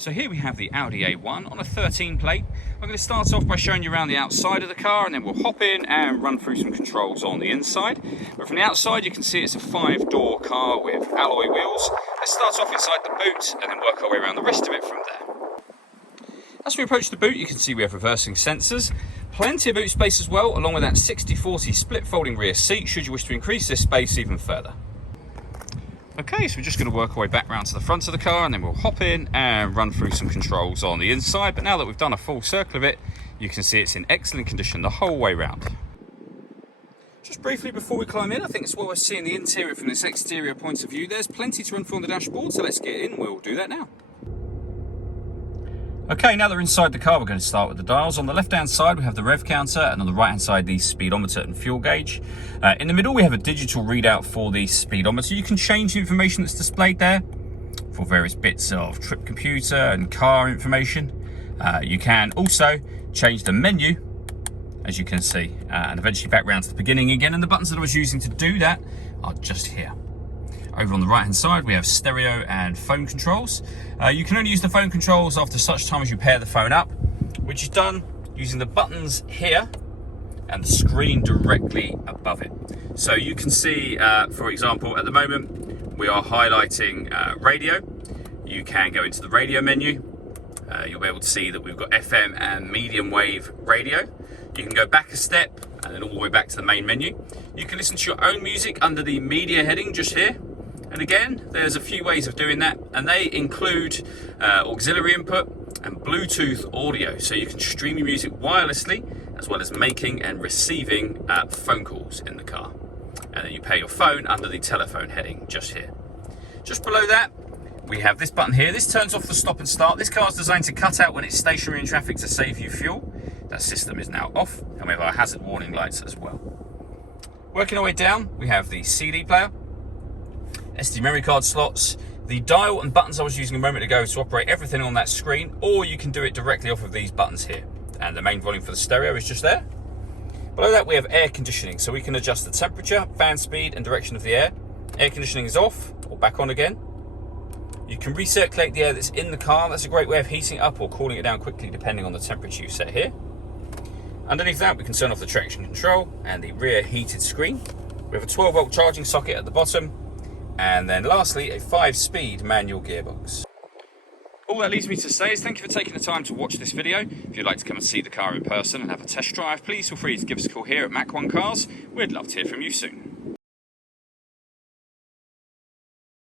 So here we have the Audi A1 on a 13 plate. I'm going to start off by showing you around the outside of the car, and then we'll hop in and run through some controls on the inside. But from the outside you can see it's a 5-door car with alloy wheels. Let's start off inside the boot and then work our way around the rest of it from there. As we approach the boot, you can see we have reversing sensors. Plenty of boot space as well, along with that 60/40 split folding rear seat should you wish to increase this space even further. Okay, so we're just going to work our way back round to the front of the car, and then we'll hop in and run through some controls on the inside. But now that we've done a full circle of it, you can see it's in excellent condition the whole way round. Just briefly before we climb in, I think it's worth seeing the interior from this exterior point of view. There's plenty to run through on the dashboard, so let's get in. We'll do that now. Okay, now that we're inside the car, we're going to start with the dials. On the left-hand side, we have the rev counter, and on the right-hand side, the speedometer and fuel gauge. In the middle, we have a digital readout for the speedometer. You can change the information that's displayed there for various bits of trip computer and car information. You can also change the menu, as you can see, and eventually back round to the beginning again. And the buttons that I was using to do that are just here. Over on the right hand side we have stereo and phone controls. You can only use the phone controls after such time as you pair the phone up, which is done using the buttons here and the screen directly above it. So you can see, for example, at the moment we are highlighting radio. You can go into the radio menu. You'll be able to see that we've got FM and medium wave radio. You can go back a step and then all the way back to the main menu. You can listen to your own music under the media heading just here. And again, there's a few ways of doing that, and they include auxiliary input and Bluetooth audio, so you can stream your music wirelessly, as well as making and receiving phone calls in the car. And then you pair your phone under the telephone heading just here. Just below that, we have this button here. This turns off the stop and start. This car is designed to cut out when it's stationary in traffic to save you fuel. That system is now off, and we have our hazard warning lights as well. Working our way down, we have the CD player, SD memory card slots, the dial and buttons I was using a moment ago to operate everything on that screen, or you can do it directly off of these buttons here. And the main volume for the stereo is just there. Below that we have air conditioning, so we can adjust the temperature, fan speed and direction of the air. Air conditioning is off or back on again. You can recirculate the air that's in the car. That's a great way of heating it up or cooling it down quickly depending on the temperature you set here. Underneath that we can turn off the traction control and the rear heated screen. We have a 12-volt charging socket at the bottom. And then lastly, a 5-speed manual gearbox. All that leaves me to say is thank you for taking the time to watch this video. If you'd like to come and see the car in person and have a test drive, please feel free to give us a call here at Mach 1 Cars. We'd love to hear from you soon.